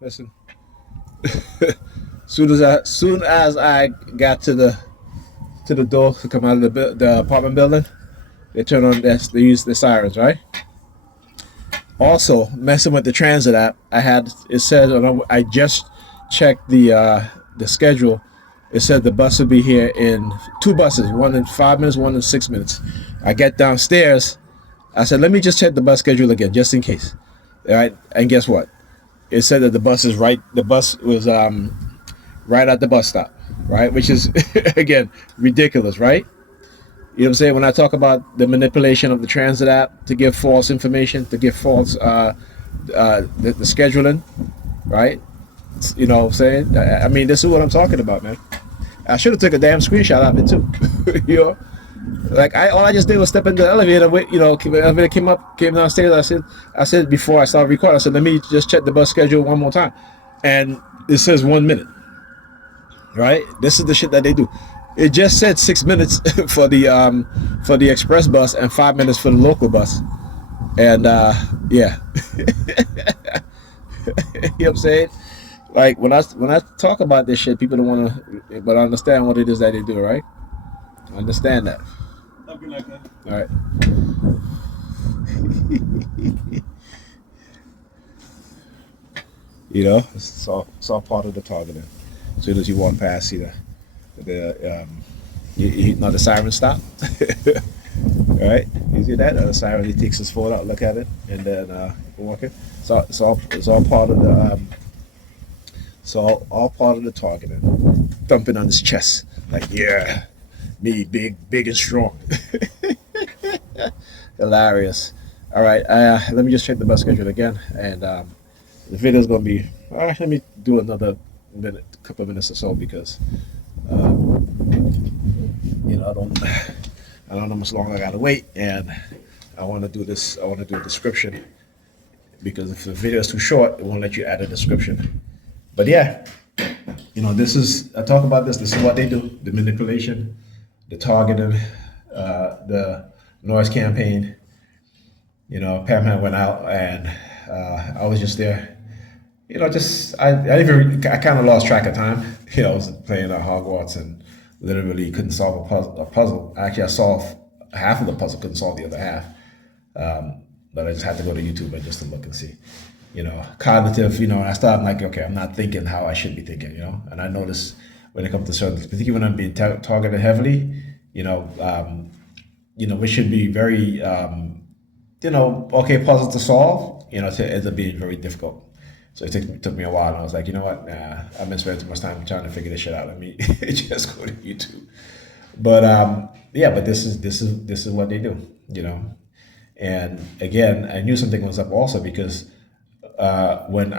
Listen. Soon as I got to the door to come out of the apartment building, they turn on this. They use the sirens, right? Also, messing with the transit app, I had it said I just checked the schedule. It said the bus would be here in two buses, one in 5 minutes, one in 6 minutes. I get downstairs. I said, let me just check the bus schedule again, just in case. All right, and guess what? It said that the bus is right. The bus was right at the bus stop, right? Which is again ridiculous, right? You know what I'm saying? When I talk about the manipulation of the transit app to give false information, to give false the scheduling, right? You know what I'm saying? I mean, this is what I'm talking about, man. I should have took a damn screenshot of it too. You know, like all I just did was step in the elevator. You know, the elevator came downstairs. I said before I started recording, I said, let me just check the bus schedule one more time, and it says 1 minute. Right? This is the shit that they do. It just said 6 minutes for the express bus and 5 minutes for the local bus, and yeah, you know what I'm saying? Like when I talk about this shit, people don't want to, but understand what it is that they do, right? Understand that. Something like that. All right. You know, it's all part of the targeting. As soon as you walk past, see you know the siren stop. All right, you see that? The siren, he takes his phone out, look at it, and then walking. So it's all part of the all part of the targeting. Thumping on his chest, like, yeah, me big and strong. Hilarious. All right, let me just check the bus schedule again, and the video's gonna be. All right, let me do another couple of minutes or so because you know I don't know how much longer I gotta wait, and I want to do this. I want to do a description because if the video is too short, it won't let you add a description. But yeah, you know, I talk about this. This is what they do: the manipulation, the targeting, the noise campaign. You know, Pam went out, and I was just there. You know, I kind of lost track of time. You know, I was playing at Hogwarts and literally couldn't solve a puzzle. Actually, I solved half of the puzzle, couldn't solve the other half. But I just had to go to YouTube and just to look and see. You know, cognitive. You know, and I started like, okay, I'm not thinking how I should be thinking. You know, and I notice when it comes to certain, particularly when I'm being targeted heavily. You know, we should be very, okay, puzzle to solve. You know, it ends up being very difficult. So it took me a while, and I was like, you know what? Nah, I've been spending too much time trying to figure this shit out. Let me just go to YouTube. But yeah, but this is what they do, you know. And again, I knew something was up also because when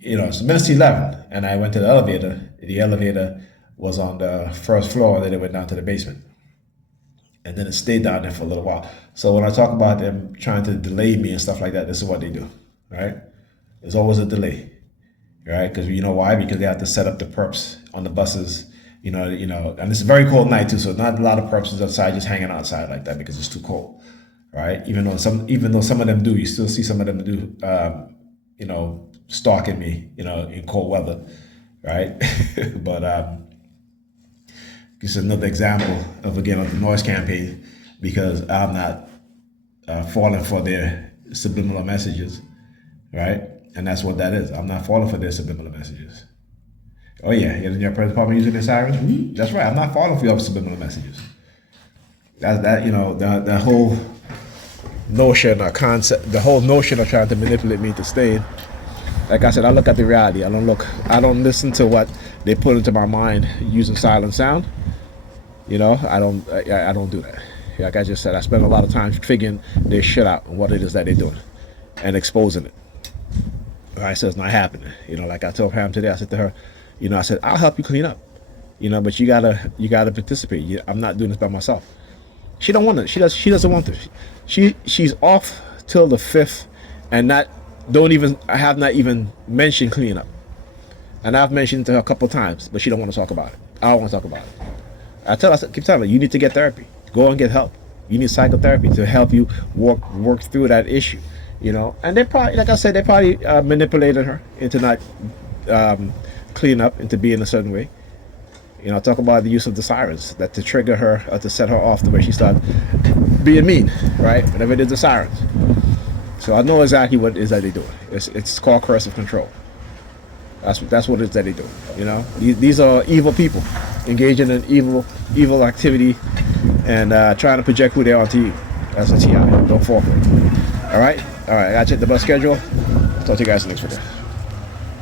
it's minutes to 11, and I went to the elevator. The elevator was on the first floor, and then it went down to the basement, and then it stayed down there for a little while. So when I talk about them trying to delay me and stuff like that, this is what they do, right? There's always a delay, right? Because you know why? Because they have to set up the perps on the buses, you know, and it's a very cold night too, so not a lot of perps is outside just hanging outside like that because it's too cold, right? Even though some of them do, you still see some of them do, stalking me, in cold weather, right? But it's another example of the noise campaign because I'm not falling for their subliminal messages, right? And that's what that is. I'm not falling for their subliminal messages. Oh yeah, your present problem using the sirens? Mm-hmm. That's right. I'm not falling for your subliminal messages. The whole notion or concept, the whole notion of trying to manipulate me to stay. Like I said, I look at the reality. I don't listen to what they put into my mind using silent sound. You know, I don't do that. Like I just said, I spend a lot of time figuring their shit out and what it is that they're doing and exposing it. I said it's not happening. Like I told Pam today, I said to her, I said, I'll help you clean up, but you gotta participate. I'm not doing this by myself. She don't want to. She doesn't want to. She's off till the 5th, and I have not even mentioned cleaning up. And I've mentioned it to her a couple of times, but she don't want to talk about it. I don't want to talk about it. I keep telling her, you need to get therapy. Go and get help. You need psychotherapy to help you work through that issue. you know. And they probably, like I said, they probably manipulated her into not clean up, into being a certain way. You know, talk about the use of the sirens, that to trigger her or to set her off to where she started being mean, right? Whenever it is the sirens. So I know exactly what it is that they do. It's called coercive control. That's what it is that they do. You know, these are evil people engaging in evil activity and trying to project who they are onto you. That's a TI. Don't fall for it. All right. I gotta check the bus schedule. Talk to you guys next video.